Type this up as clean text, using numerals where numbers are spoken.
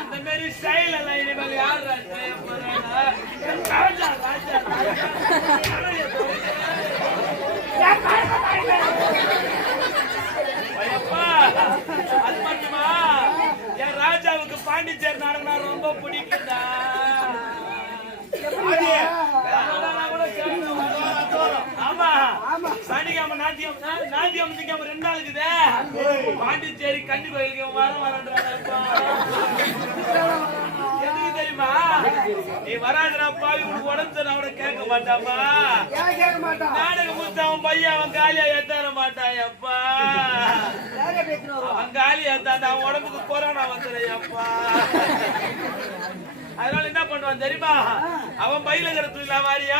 அந்த மாதிரி ஸ்டைல் எல்லாம் இனிமேல் யார் செய்ய போறாங்க? ராஜா ராஜா அது மட்டுமா என் ராஜாவுக்கு பாண்டிச்சேரி நாடகம்னா ரொம்ப பிடிக்குதா? ஆமா சனிக்கிழமை நாட்டியம் திங்காம 2 நாள் இருக்குது. பாண்டிச்சேரி கன்னி கோயிலுக்கு வரன்றாப்பா. எதுக்கு தெரியுமா? நீ வராதுனாப்பா இவனுக்கு உடம்பு அவனை கேட்க மாட்டாப்பா. நாடகம் முடிச்சு அவன் பையன் அவன் காலியா ஏத்தார மாட்டாயப்பா. அவன் காலி ஏத்தாண்ட அவன் உடம்புக்கு கொரோனா வந்துடுறப்பா. அதனால என்ன பண்ணுவான் தெரியுமா? அவன் பையில இருக்கிற துணில வாரியா